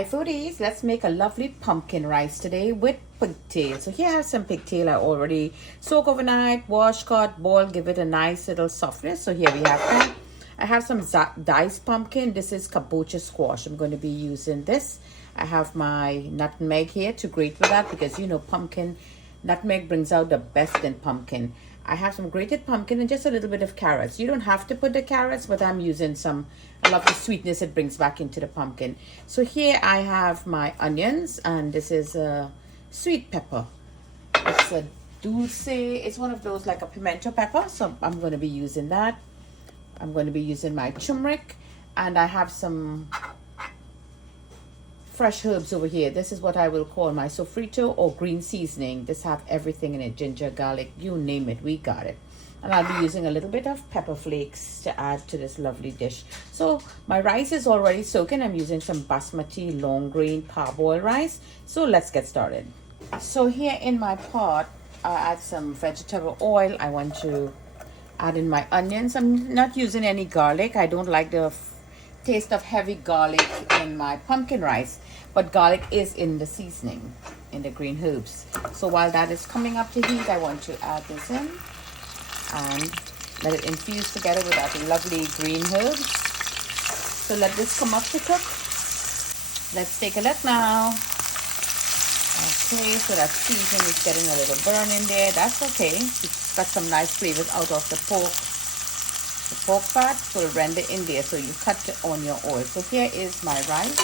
Hi foodies, let's make a lovely pumpkin rice today with pigtail. So here I have some pigtail I already soak overnight, wash, cut, boil, give it a nice little softness. So here we have that. I have some diced pumpkin. This is kabocha squash. I'm going to be using this. I have my nutmeg here to grate with that because you know pumpkin, nutmeg brings out the best in pumpkin. I have some grated pumpkin and just a little bit of carrots. You don't have to put the carrots, but I'm using some. I love the sweetness it brings back into the pumpkin. So here I have my onions, and this is a sweet pepper. It's a dulce. It's one of those like a pimento pepper. So I'm going to be using that. I'm going to be using my turmeric, and I have some fresh herbs over here. This is what I will call my sofrito or green seasoning. This have everything in it, ginger, garlic, you name it, we got it. And I'll be using a little bit of pepper flakes to add to this lovely dish. So my rice is already soaking. I'm using some basmati long grain parboiled rice. So let's get started. So here in my pot, I add some vegetable oil. I want to add in my onions. I'm not using any garlic. I don't like the taste of heavy garlic in my pumpkin rice, but garlic is in the seasoning, in the green herbs. So while that is coming up to heat, I want to add this in and let it infuse together with that lovely green herbs. So let this come up to cook. Let's take a look now. Okay, so that seasoning is getting a little burn in there. That's okay. It's got some nice flavors out of the pork. The pork fat will render in there, so you cut on your oil. So here is my rice.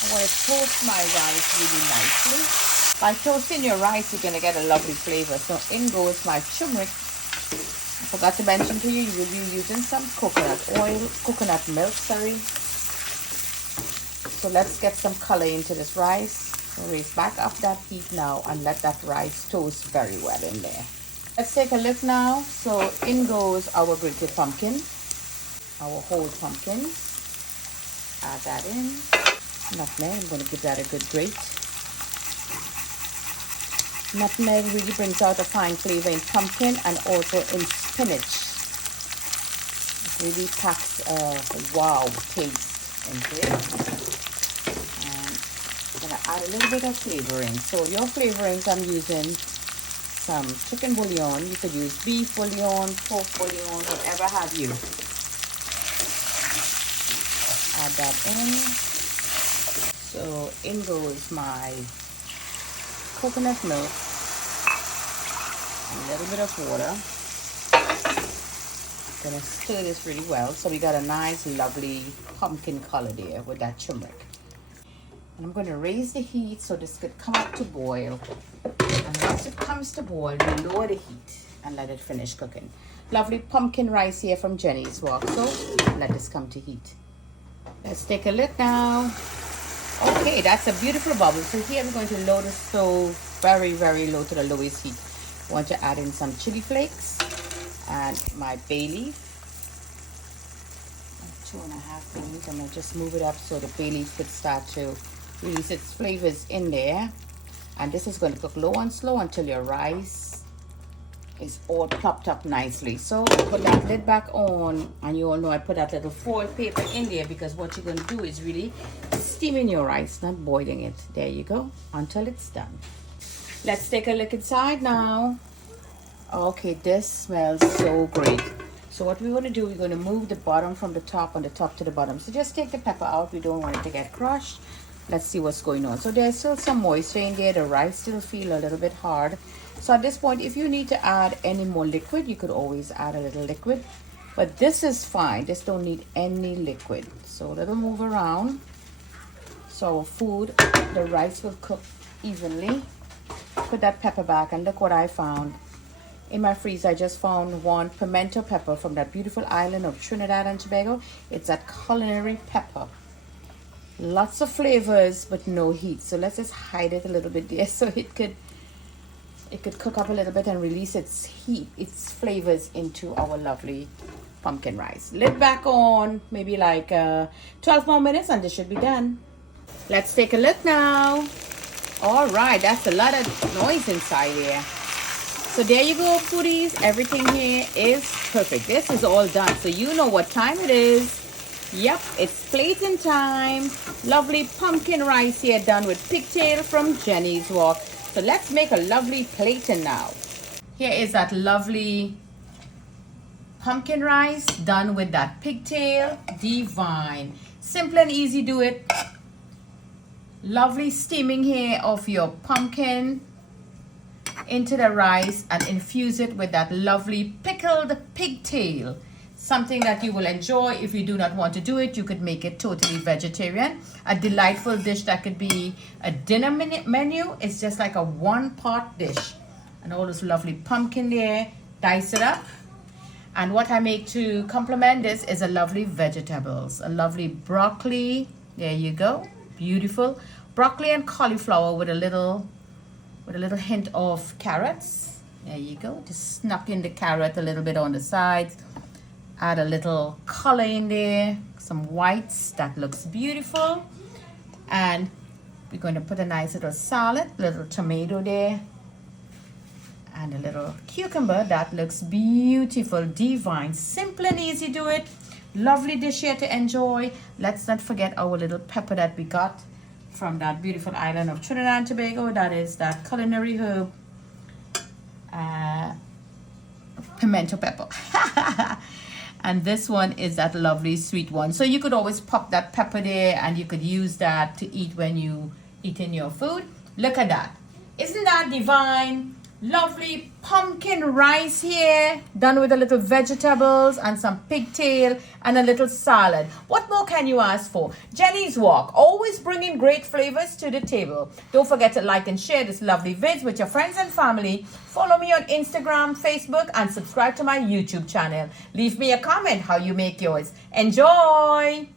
I want to toast my rice really nicely. By toasting your rice, you're going to get a lovely flavor. So in goes my turmeric. I forgot to mention to you, you will be using some coconut milk, sorry. So let's get some color into this rice. So raise back up that heat now and let that rice toast very well in there. Let's take a look now. So in goes our grated pumpkin, our whole pumpkin. Add that in. Nutmeg, I'm going to give that a good grate. Nutmeg really brings out a fine flavor in pumpkin and also in spinach. It really packs a wow taste into it. And I'm going to add a little bit of flavoring. So your flavorings, I'm using some chicken bouillon. You could use beef bouillon, pork bouillon, whatever have you. Add that in. So in goes my coconut milk, a little bit of water. Gonna stir this really well. So we got a nice lovely pumpkin color there with that turmeric. And I'm going to raise the heat so this could come up to boil. And once it comes to boil, we lower the heat and let it finish cooking. Lovely pumpkin rice here from Jenny's Walk. So let this come to heat. Let's take a look now. Okay, that's a beautiful bubble. So here I'm going to lower the stove very, very low to the lowest heat. I want to add in some chili flakes and my bay leaf. 2.5 minutes. I'm going to just move it up so the bay leaf could start to release its flavors in there. And this is going to cook low and slow until your rice is all plopped up nicely. So put that lid back on, and you all know I put that little foil paper in there because what you're going to do is really steaming your rice, not boiling it. There you go, until it's done. Let's take a look inside now. Okay, this smells so great. So what we're going to do, we're going to move the bottom from the top and the top to the bottom. So just take the pepper out. We don't want it to get crushed. Let's see what's going on. So there's still some moisture in there. The rice still feel a little bit hard. So at this point, if you need to add any more liquid, you could always add a little liquid. But this is fine. This don't need any liquid. So let it move around. So our food, the rice will cook evenly. Put that pepper back, and look what I found. In my freezer, I just found one pimento pepper from that beautiful island of Trinidad and Tobago. It's that culinary pepper. Lots of flavors, but no heat. So let's just hide it a little bit there so it could cook up a little bit and release its heat, its flavors into our lovely pumpkin rice. Lid back on, maybe like 12 more minutes, and this should be done. Let's take a look now. All right, that's a lot of noise inside here. So there you go, foodies. Everything here is perfect. This is all done. So you know what time it is. Yep, it's plating time. Lovely pumpkin rice here done with Pigtail from Jenny's Walk. So let's make a lovely plating now. Here is that lovely pumpkin rice done with that Pigtail. Divine. Simple and easy, do it. Lovely steaming here of your pumpkin into the rice and infuse it with that lovely pickled pigtail. Something that you will enjoy. If you do not want to do it, you could make it totally vegetarian. A delightful dish that could be a dinner menu. It's just like a one-pot dish. And all this lovely pumpkin there. Dice it up. And what I make to complement this is a lovely vegetables. A lovely broccoli. There you go. Beautiful. Broccoli and cauliflower with a little hint of carrots. There you go. Just snuck in the carrot a little bit on the sides. Add a little color in there, some whites. That looks beautiful. And we're going to put a nice little salad, little tomato there, and a little cucumber. That looks beautiful, divine. Simple and easy, do it. Lovely dish here to enjoy. Let's not forget our little pepper that we got from that beautiful island of Trinidad and Tobago. That is that culinary herb, pimento pepper. And this one is that lovely sweet one. So you could always pop that pepper there and you could use that to eat when you eat in your food. Look at that. Isn't that divine? Lovely pumpkin rice here, done with a little vegetables and some pigtail and a little salad. What more can you ask for? Jenny's Walk, always bringing great flavors to the table. Don't forget to like and share this lovely vids with your friends and family. Follow me on Instagram, Facebook, and subscribe to my YouTube channel. Leave me a comment how you make yours. Enjoy!